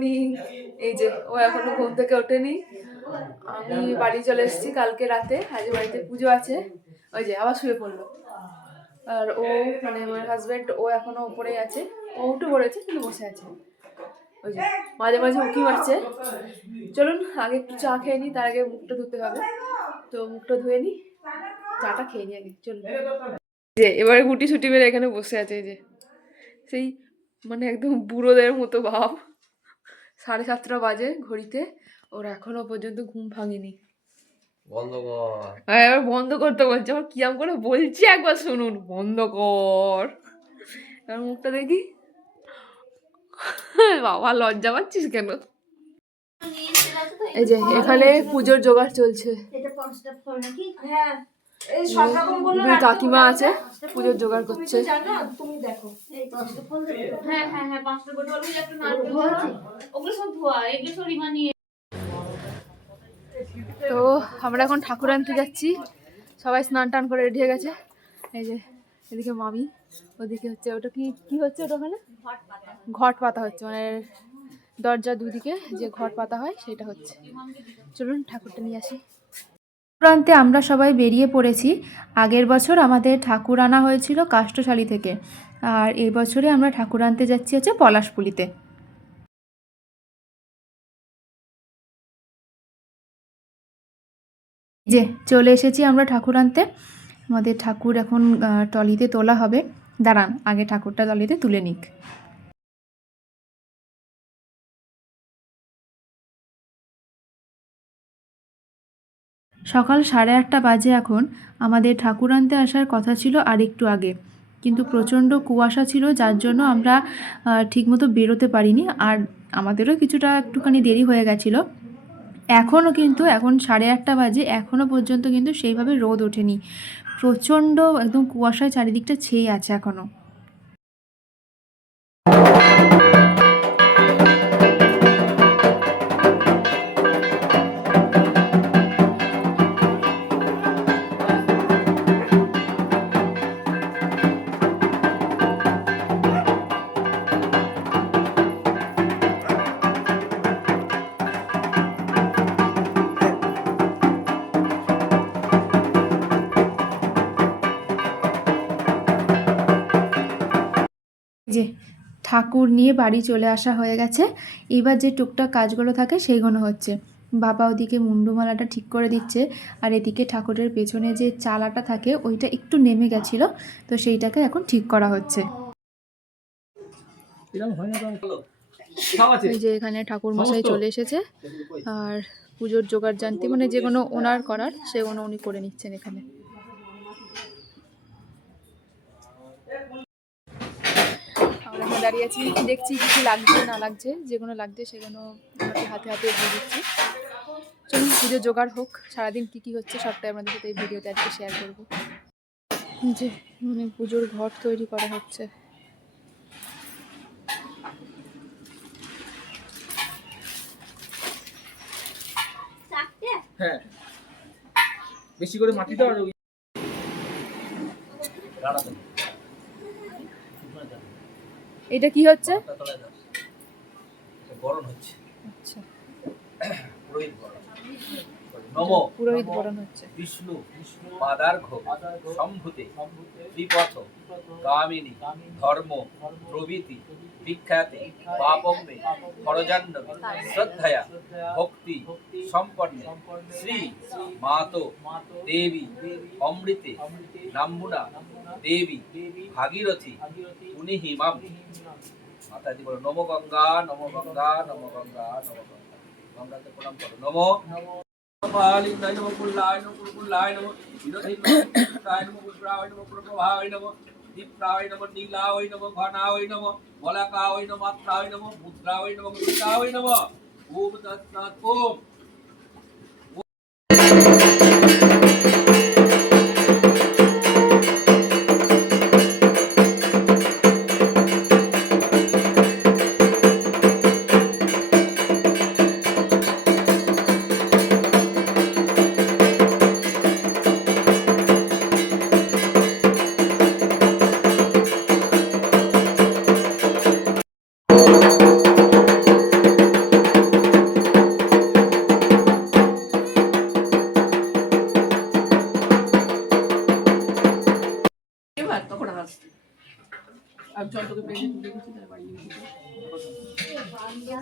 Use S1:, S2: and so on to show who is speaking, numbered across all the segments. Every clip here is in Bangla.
S1: মর্নিং এই যে, ও এখনও ঘুম থেকে ওঠেনি। আমি বাড়ি চলে এসেছি কালকে রাতে আজ বাড়িতে পুজো আছে। ওই যে, আবার শুয়ে পড়ল। আর ও মানে আমার হাজব্যান্ড ও এখনও উপরেই আছে। ও উঠে পড়েছে, কিন্তু বসে আছে। ওই যে, মাঝে মাঝে উঁকি মারছে। চলুন, আগে একটু চা খেয়ে নিই, তার আগে মুখটা ধুতে হবে। তো মুখটা ধুয়ে নিই। চাটা খেয়ে নিই আগে, চলুন। যে, এবারে গুটি ছুটি মেরে এখানে বসে আছে, এই যে। সেই মানে একদম বুড়োদের মতো ভাব। সাড়ে সাতটা বাজে ঘড়িতে। ওর এখনও পর্যন্ত ঘুম ভাঙেনি।
S2: বন্ধ কর।
S1: এবার বন্ধ করতে বলছে। আমার কিরাম করে বলছি একবার শুনুন। বন্ধ কর। এবার মুখটা দেখি। বাবা লজ্জা পাচ্ছিস কেন? এই যে এখানে পুজোর জোগাড় চলছে।
S3: এটা
S1: দুই কাকিমা আছে পুজোর জোগাড় করছে।
S4: তুমি দেখো।
S3: এই পাঁচটা ফল দেবে
S5: হ্যাঁ হ্যাঁ হ্যাঁ পাঁচটা করে। ওগুলো একটা ওগুলো সব ধোয়া। এগুলো সব রিমা নিয়ে।
S1: তো আমরা এখন ঠাকুর আনতে যাচ্ছি। সবাই স্নান টান করে রেডি হয়ে গেছে। এই যে এদিকে মামি ওদিকে হচ্ছে ওটা কি কি হচ্ছে ওটা ওখানে? ঘট পাতা হচ্ছে মানে দরজার দুদিকে যে ঘট পাতা হয় সেটা হচ্ছে। চলুন ঠাকুরটা নিয়ে আসি।
S6: প্রান্তে আমরা সবাই বেরিয়ে পড়েছি। আগের বছর আমাদের ঠাকুর আনা হয়েছিল কাষ্ঠশালী থেকে। আর এই বছরে আমরা ঠাকুর আনতে যাচ্ছি হচ্ছে পলাশপুলিতে। যে চলে এসেছি আমরা ঠাকুর আনতে। আমাদের ঠাকুর এখন টলিতে তোলা হবে। দাঁড়ান, আগে ঠাকুরটা টলিতে তুলে নিক। সকাল সাড়ে আটটা বাজে এখন। আমাদের ঠাকুর আনতে আসার কথা ছিল আর একটু আগে। কিন্তু প্রচণ্ড কুয়াশা ছিল, যার জন্য আমরা ঠিকমতো বেরোতে পারিনি। আর আমাদেরও কিছুটা একটুখানি দেরি হয়ে গেছিল। এখনও কিন্তু, এখন সাড়ে আটটা বাজে এখনও পর্যন্ত কিন্তু সেইভাবে রোদ ওঠেনি। প্রচণ্ড একদম কুয়াশায় চারিদিকটা ছেয়ে আছে এখনও ঠাকুর নিয়ে বাড়ি চলে আসা হয়ে গেছে। এবার যে টুকটাক কাজগুলো থাকে সেইগুলো হচ্ছে। বাবা ওদিকে মুন্ডুমালাটা ঠিক করে দিচ্ছে আর এদিকে ঠাকুরের পেছনে যে চালাটা থাকে ওইটা একটু নেমে গেছিল তো সেইটাকে এখন ঠিক করা হচ্ছে। এই যে এখানে ঠাকুর মশাই চলে এসেছে আর পুজোর জোগাড় জানতে মানে যে কোনো ওনার করার সেগুলো উনি করে নিচ্ছেন এখানে। আমরা দাঁড়িয়ে আছি, দেখছি কি কি লাগছে, না লাগছে যেগুলো লাগছে সেগুলো হাতে হাতে দিয়ে দিচ্ছি। চলুন, পুজো জোগাড় হোক, সারাদিন কি কি হচ্ছে সবটাই আপনাদের সাথে এই ভিডিওতে আজকে শেয়ার করব। যে মানে পুজোর ঘর তৈরি করা হচ্ছে।
S2: হ্যাঁ। বেশি করে মাটি দাও
S1: এটা কি হচ্ছে?
S2: গরম হচ্ছে।
S1: আচ্ছা।
S2: পুরোহিত
S1: বরণ হচ্ছে
S2: বিষ্ণু পাদার্ঘ সম্ভূতে ত্রিপথ গামিনী ধর্ম প্রভৃতি বিখ্যাতে পাপম্মে খরজান্নবী শ্রদ্ধয়া ভক্তি সম্পন্নে শ্রী মাতো দেবী অমৃতে নাম্বুনা দেবী ভাগীরথী উনিহি মাম। মাতাজি বলো নম গঙ্গা নম গঙ্গা নম গঙ্গা নম গঙ্গা। গঙ্গাতে প্রণাম করো। নম পালিন্দায় নমঃ কুল্লায় নমঃ কুল্লায় নমঃ বিরোধী নমঃ কুল্লায় নমঃ কুল্লায় নমঃ প্রভায় নমঃ দীপ্রায় নমঃ নীলায় নমঃ ঘনায় নমঃ বলাকায় নমঃ মাত্রায় নমঃ মুদ্রায় নমঃ মুদ্রায় নমঃ ওম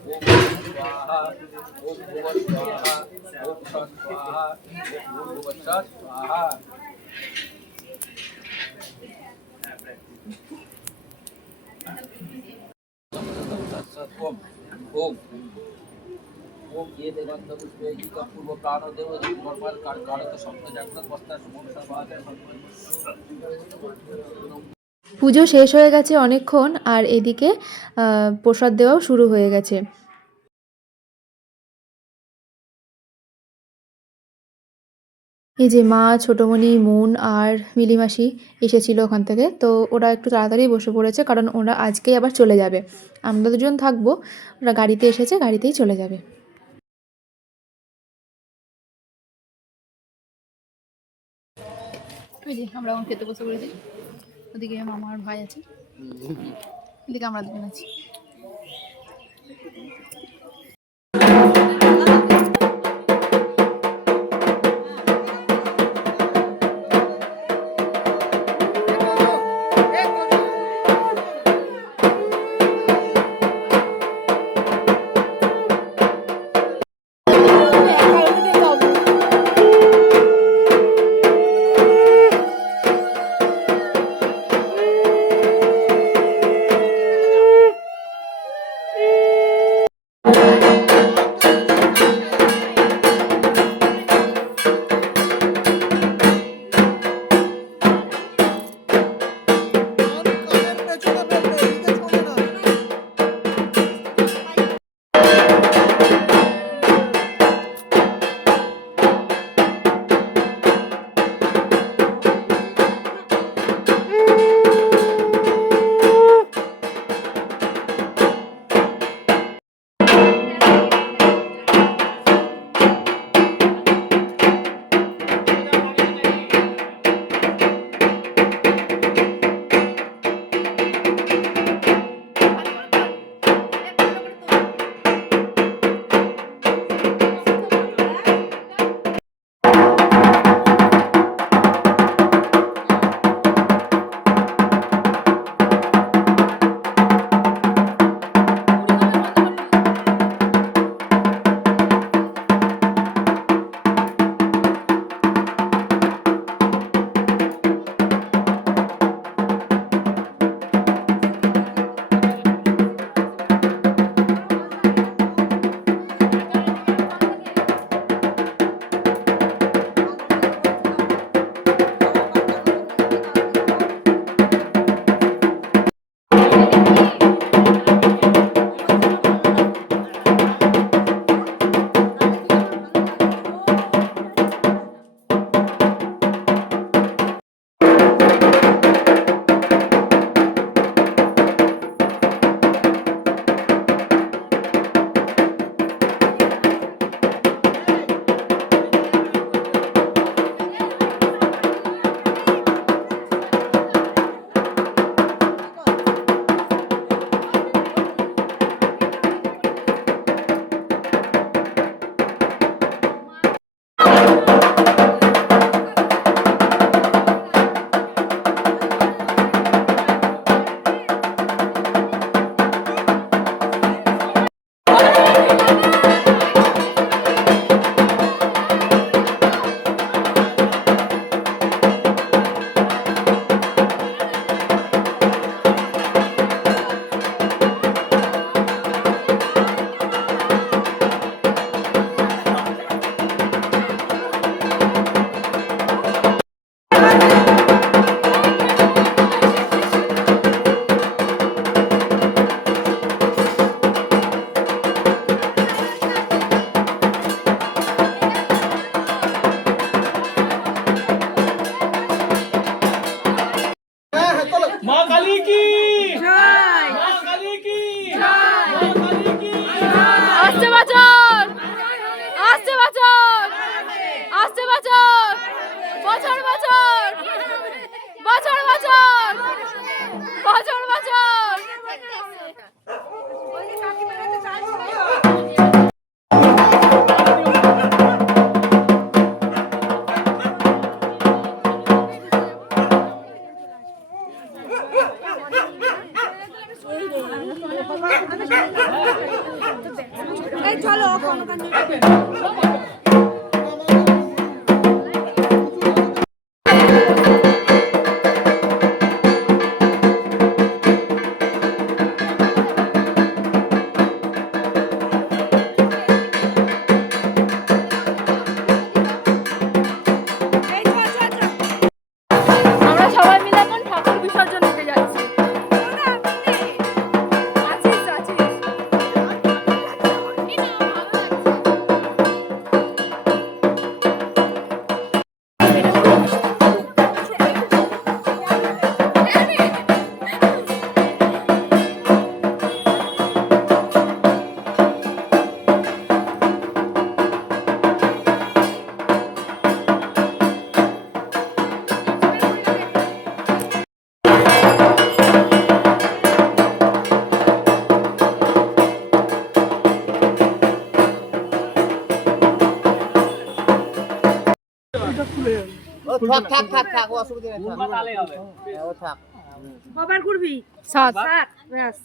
S2: ओम स्वाहा ओम भुव स्वाहा ओम स्वाहा ओम भुव स्वाहा ओम ओम ओम ये देवांतर उसमें जी का पूर्व प्राण और देव कर्मफल कार्य कार्य तो शब्द जागृत वस्त्र समूह सर्वाचार
S6: পুজো শেষ হয়ে গেছে অনেকক্ষণ, আর এদিকে প্রসাদ দেওয়াও শুরু হয়ে গেছে। এই যে মা, ছোটোমণি, মুন আর মিলিমাসি এসেছিল ওখান থেকে, তো ওরা একটু তাড়াতাড়ি বসে পড়েছে, কারণ ওরা আজকেই আবার চলে যাবে। আমরা দুজন থাকব, ওরা গাড়িতে এসেছে, গাড়িতেই চলে যাবে।
S7: আমরা খেতে বসে পড়েছি। ওদিকে মামার ভাই আছে। এদিকে আমরা দুজন আছি।
S1: মা কালী কি? আসছে বছর। আসছে বছর। আসছে বছর। বছর বছর। বছর বছর। বছর বছর। আমরা কবার করবি
S2: সাত
S1: সাত ব্যাস।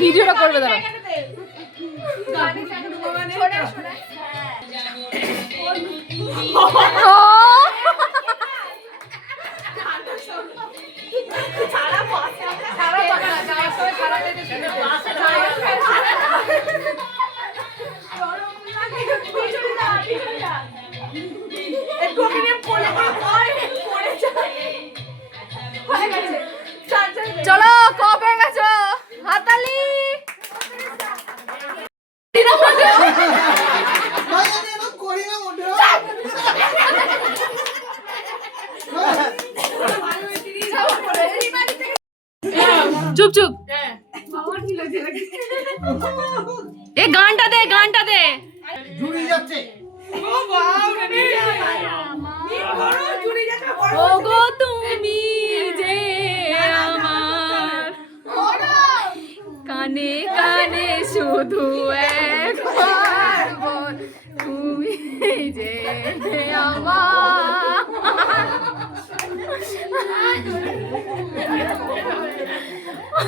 S1: ভিডিওটা করবে দাঁড়া চলো চুপ চুপ এ গানটা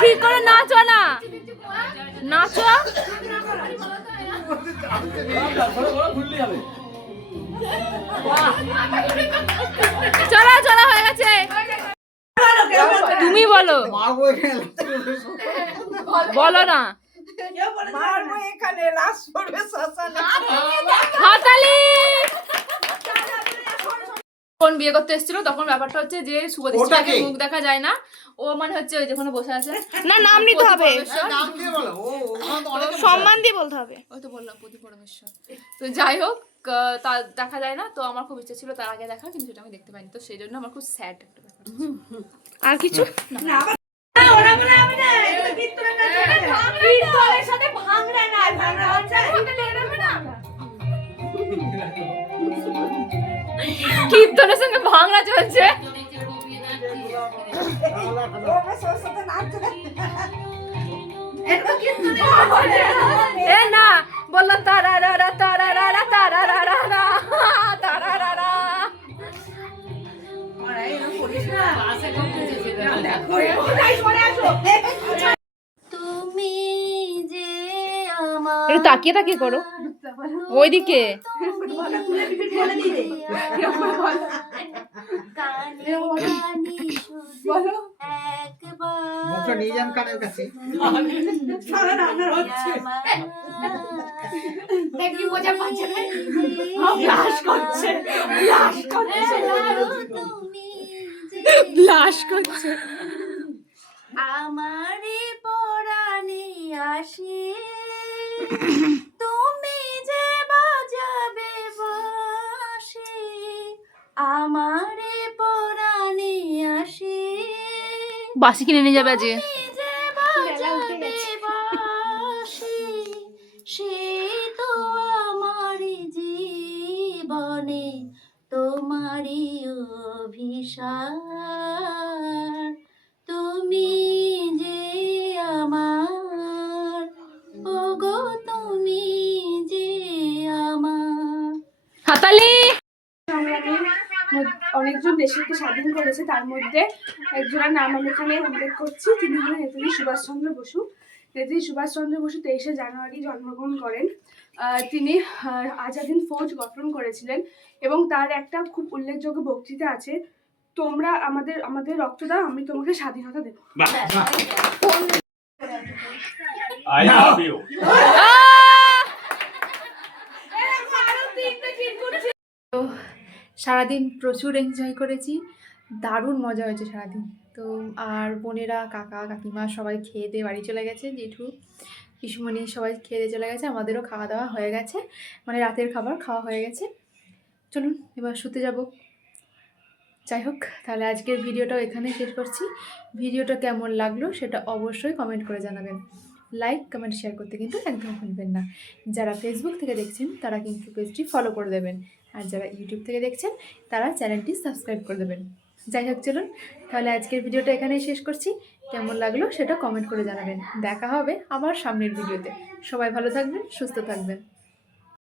S1: ঠিক করে নাচো না। নাচো। চলো চলো হয়ে গেছে। তুমি বলো। বলো না। হাতালি। কোন বিয়ে করতে এসেছিল তখন ব্যাপারটা হচ্ছে যে শুভদৃষ্টিকে মুখ দেখা যায় না। ও মানে হচ্ছে ওই যেখানে বসে আছে।
S4: না নাম নিতে হবে।
S1: পরমেশ্বর।
S4: সম্মান দিয়ে বলতে হবে।
S1: ওই তো বললাম প্রতি পরমেশ্বর তো যাই হোক তা দেখা যায় না। তো আমার খুব ইচ্ছে ছিল তার আগে দেখা কিন্তু সেটা আমি দেখতে পাইনি। তো সেই জন্য আমার খুব স্যাড একটা ব্যাপার
S4: আর কিছু?
S1: কীর্তনের সঙ্গে ভাঙড়া চলছে। এ না বললাম তারা রা তারা রা তারা রা তারা তাকিয়ে তাকিয়ে করো। ওইদিকে।
S3: কানে কানে শুধু একবার
S8: নিয়ে যান কানের কাছে।
S3: দেখি মজা পাচ্ছে লাশ করছে। লাশ
S1: লাশ করছে।
S3: আমারে পরাণে আসে তুমি যে বাজাবে বাসে আমারে পরাণে আসে।
S1: বাসি কিনে নিয়ে যাবে আজকে।
S9: অনেকজন দেশকে স্বাধীন করেছে তার মধ্যে একজনের নাম আমি এখানে উল্লেখ করছি তিনি হলেন নেতাজি সুভাষচন্দ্র বসু। নেতাজি সুভাষচন্দ্র বসু তেইশে জানুয়ারি জন্মগ্রহণ করেন। তিনি আজাদিন ফৌজ গঠন করেছিলেন এবং তার একটা খুব উল্লেখযোগ্য বক্তৃতা আছে তোমরা আমাদের আমাদের রক্ত দাও আমি তোমাকে স্বাধীনতা দেবো।
S10: I love you.
S6: তো সারাদিন প্রচুর এনজয় করেছি। দারুণ মজা হয়েছে সারাদিন। তো আর বোনেরা, কাকা, কাকিমা সবাই খেয়ে দিয়ে বাড়ি চলে গেছে। জেঠু পিসুমণি সবাই খেয়ে দিয়ে চলে গেছে। আমাদেরও খাওয়া দাওয়া হয়ে গেছে। মানে রাতের খাবার খাওয়া হয়ে গেছে। চলুন এবার শুতে যাব। যাই হোক, তাহলে আজকের ভিডিওটাও এখানে শেষ করছি। ভিডিওটা কেমন লাগল সেটা অবশ্যই কমেন্ট করে জানাবেন। লাইক কমেন্ট শেয়ার করতে কিন্তু একদম ভুলবেন না। যারা ফেসবুক থেকে দেখছেন, তারা কিন্তু পেজটি ফলো করে দেবেন। আর যারা ইউটিউব থেকে দেখছেন, তারা চ্যানেলটি সাবস্ক্রাইব করে দেবেন। যাই হোক, চলুন, তাহলে আজকের ভিডিওটা এখানেই শেষ করছি। কেমন লাগল সেটা কমেন্ট করে জানাবেন। দেখা হবে আবার সামনের ভিডিওতে। সবাই ভালো থাকবেন, সুস্থ থাকবেন।